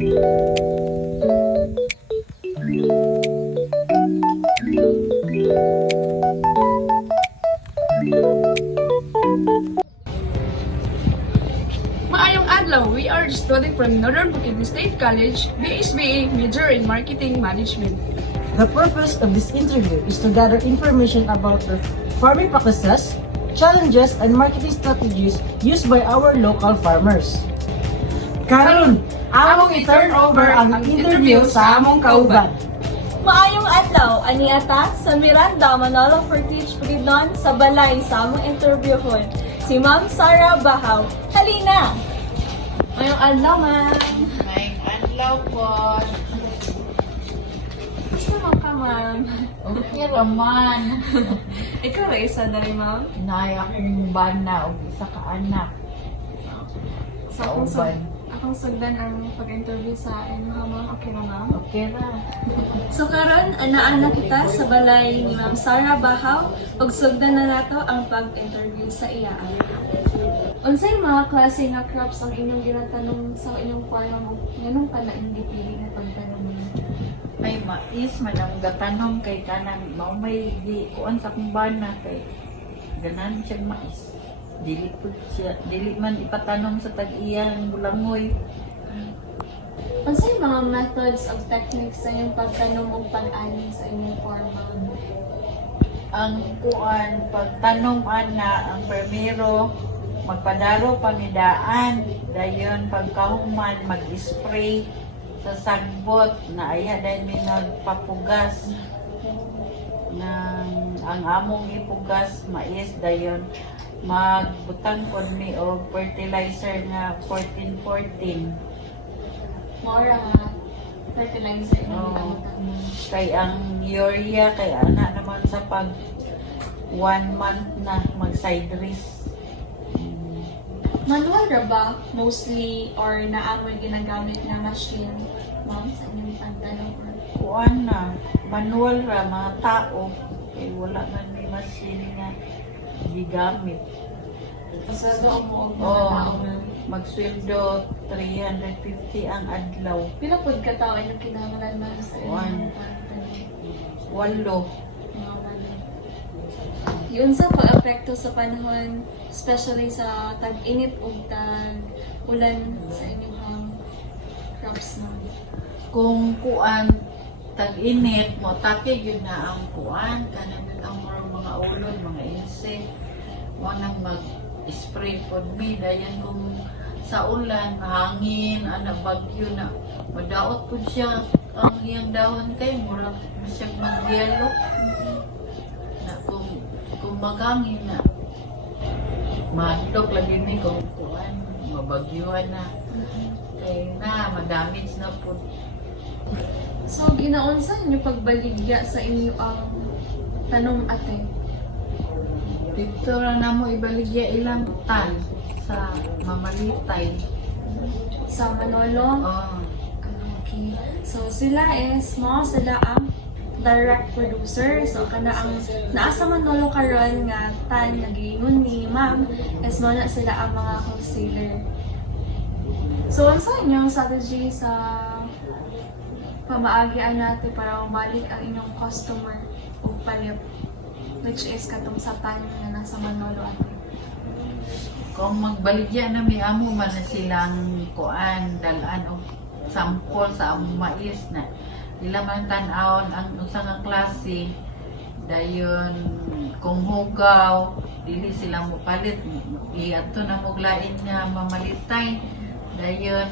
Maayong adlaw, we are a student from Northern Bukidnon State College, BSBA, major in Marketing Management. The purpose of this interview is to gather information about the farming practices, challenges, and marketing strategies used by our local farmers. Karon, among i-turn over ang interview sa among kauban. Maayong adlaw, aniata sa Miranda Manolo Fortich Bukidnon sa balay sa among interviewhon, si Ma'am Sarah Bahaw. Halina! Maayong adlaw, ma'am. Maayong adlaw po. Gusto mo ka, ma'am? Okay raman. Ikaw rin isa na rin, ma'am. Nay akong bana o isa ka anak. So, akong sugdan ang pag-interview sa inyo, ha, ma'am. Okay na, ma'am? Okay ra. So karon ana kita sa balay ni Ma'am Sarah Bahaw ug sugdan na nato ang pag-interview sa iya. Unsay mga klase nga crops ang inyong ginatanong sa inyong farm mo? Nganong pala ang gipili na pagtanong niyo? Ay mais man ang gatanom kay kanang mao may di kuan sa akong bana kay ganan siya mais. Dili man ipatanom sa tag-iya ang bulangoy. Unsay mga methods of techniques sa inyong pagtanom ug pag-ani sa inyong farm? Ang kuan pagtanom ana ang primero magpadaro pamidaan dayon pagkahuman mag-spray sa sagbot na aya dahil minod papugas ng ang among ipugas mais dayon magbutang pod mi og fertilizer nga 14-14. Mora nga fertilizer Oo. inyong Kay ang urea kay ana naman sa pag 1 month na mag side risk. Manual ra ba mostly or naamoy ginagamit nga machine, ma'am, sa inyong pagtanong? Kuan na manual ra mga tao kay wala man may machine nga gigamit. Pasweldo mo og mga Oo. tao na. Magsweldo 350 ang adlaw. Pila pod ka tao ang kinahanglan man sa One. inyong pagtanong? 8. Mga walo. Yun sa pag-apekto sa panahon, especially sa tag-init o tag-ulan sa inyong crops mo. Kung kuan tag-init mo take yun na ang kuan kanang ang mga ulon, mga insect mo nang mag-spray pod mi dayon kung sa ulan, hangin, ana bagyo na madaot pud siya ang iyang dahon kay mura siya mag-yellow na kung magangin na madok lagi ni kung kuan mabagyuhan na kay na madamage na pud. So, ginaunsa niyo pagbaligya sa inyo ang tanong ate? Dito ra na mo ibaligya ilang tan sa mamalitay. Sa Manolo? Oh. Okay. So, sila ang direct producer. So, kana ang naasa Manolo karon nga tan nagiingon ni ma'am is mo na sila ang mga wholesaler. So, ano sa inyong strategy sa pamaagian natin para mabalik ang inyong customer o palit, which is katong sa tan nga nasa Manolo ate? Kung magbaligya na mi amo man na silang kuan dalan og sample sa among mais na ila man tan-awon ang usa nga klase dayon kung hugaw dili sila mo palit iadto na mo lain nga mamalitay dayon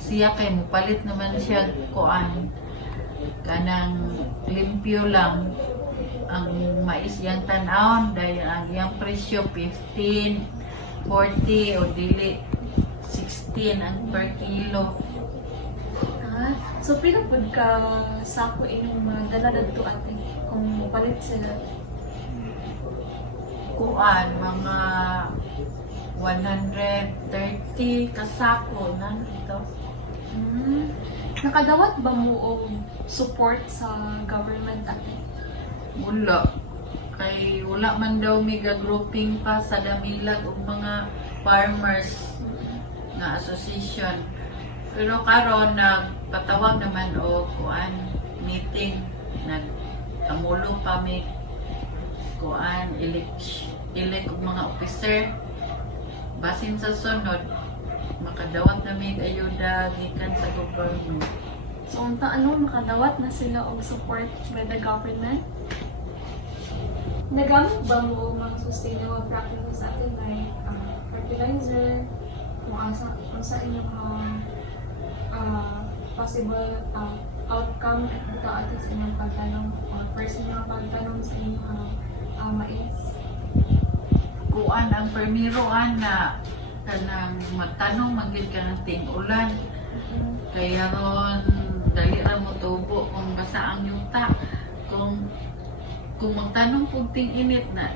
siya kay mo palit naman siya kuan kanang limpyo lang ang mais yang tan-awon dayon ang iyang presyo 15 40 o dili 16 ang per kilo. So, pila po ka sako inyong mga dala dito ate kung palit sila? Kuan mga 130 kasako na ito. Nakadawat ba mo og support sa government ate? Wala. Kay wala man daw may grouping pa sa Damilag og mga farmers na association. Pero karon nagpatawag naman o kuan meeting, nagkamulo pa mi kuan elect og mga officer. Basin sa sunod makadawat na may ayuda gikan sa gobyerno. So, unta makadawat na sila og support by the government? Nagamit ba mo mga sustainable practices sa atin like fertilizer, kung sa inyong possible outcome dito atin sa inyong pagtanong or first inyong pagtanong sa inyong mais? Kuan ang permiroan na kanang magtanong magid ka ng ting-ulan. Kaya ron dali ra mo tubo kung basa ang yuta. Kung magtanong pug ting-init na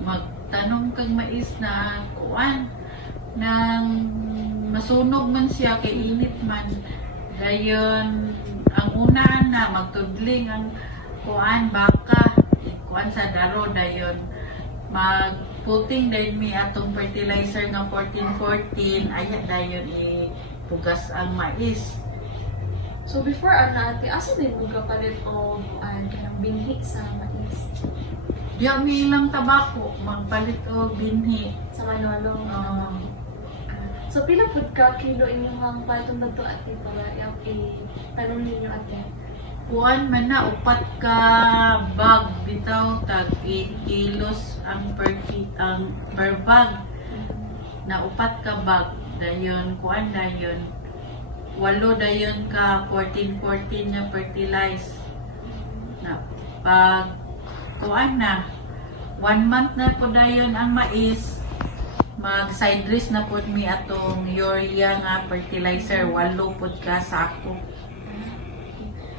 magtanong kag mais na kuan nang masunog man siya kay init man. Dayon ang una na magtudling ang kuan baka kuan sa daro dayon magputing dayon mi atong fertilizer nga 14-14 aya dayon ipugas ang mais. So before ate, asa din mo palit o kanang binhi sa mais? Diya mi lang tabako magpalit og binhi. Sa manualong? So pila pud ka kilo inyong palitong dito ate para tanong ninyo ate? Kuan man na upat ka bag bitaw tag 8 kilos ang per bag na upat ka bag dayon kuan dayon 8 dayon ka 14-14 na fertilize na pag kuan na 1 month na po dayon ang mais mag side dress na pud mi atong urea nga fertilizer 8 pud ka sako.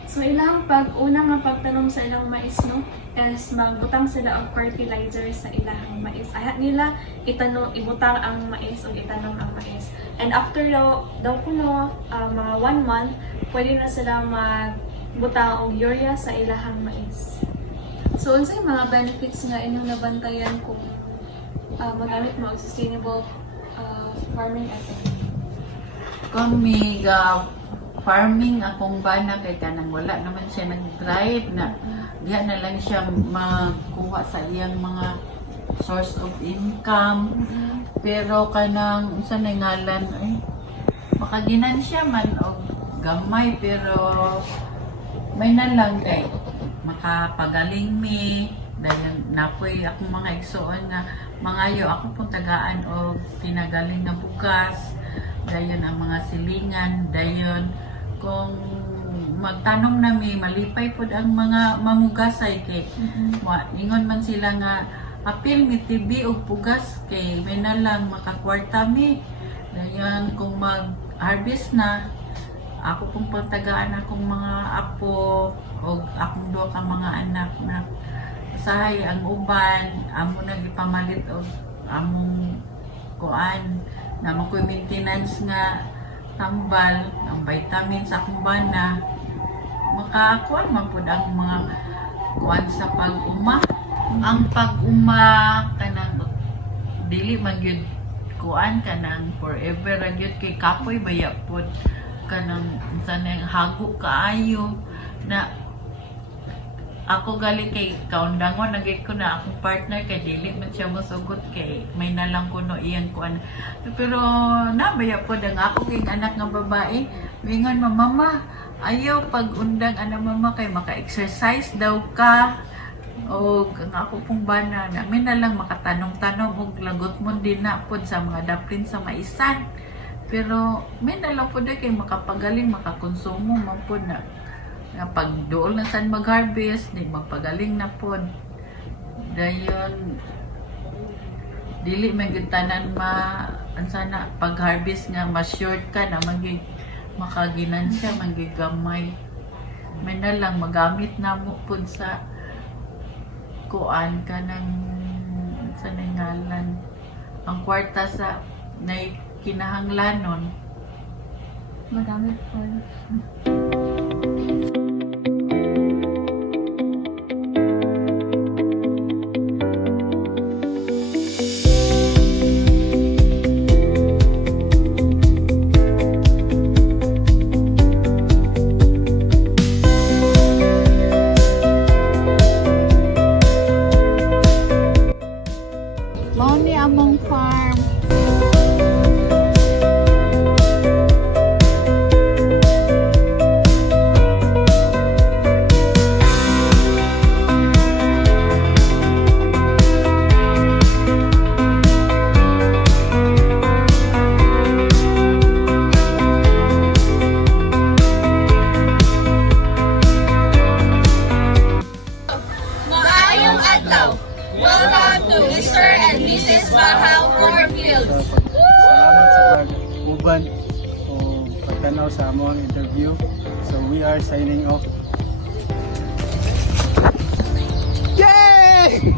So ilang unang nga pagtanom sa ilang mais no is magbutang sila og fertilizer sa ilang mais. Aya't nila ibutang ang mais o itanom ang mais. And after daw kuno mga 1 month, pwede na sila magbutang og urea sa ilahang mais. So unsay mga benefits nga inyong nabantayan kung magamit mo og sustainable farming ate? Kung may farming akong bana kay kanang wala naman siya nag-drive na diya na lang siya makuha sa iyang mga source of income. Pero kanang unsa na ngalan makaginan siya man og gamay pero may na lang kay makapagaling mi dayon napoy akong mga igsuon nga mangayo ako pong tagaan og pinagaling na bugas dayon ang mga silingan dayon kung magtanong na mi malipay pod ang mga mamugasay kay ingon man sila nga apil mi tibi og pugas kay may na lang makakwarta mi dayon kung mag-harvest na ako pong pagtagaan akong mga apo og akong duha ka mga anak na usahay ang uban amo nang ipamalit og among kuan na makoy maintenance nga tambal ang vitamins sa akong bana makakuan man pud ang mga kuan sa pag-uma. Ang pag-uma kanang dili man gyud kuan kanang forever ra gyud kay kapoy baya pud kanang sanang hago kaayo na ako gali kay kaundangon nagay ko na akong partner kay dili man siya mosugot kay may nalang kuno iyang kuan pero nabaya po ang ako king anak nga babae mingon mama ayaw pag undang ana mama kay maka-exercise daw ka o ang ako pong bana na may nalang makatanong-tanong og lagot mo din na pod sa mga daplin sa maisan pero may nalang po kay makapagaling makakonsumo man po na pag dool na saan mag-harvest, di magpagaling na po. Dayon, dili magitanan sana pag-harvest nga, ma-short ka na, makaginan siya, magigamay. May na lang, magamit na mo po sa kuan ka ng sa nangalan. Ang kwarta sa na kinahanglanon. Magamit po. you. So we are signing off. Yay!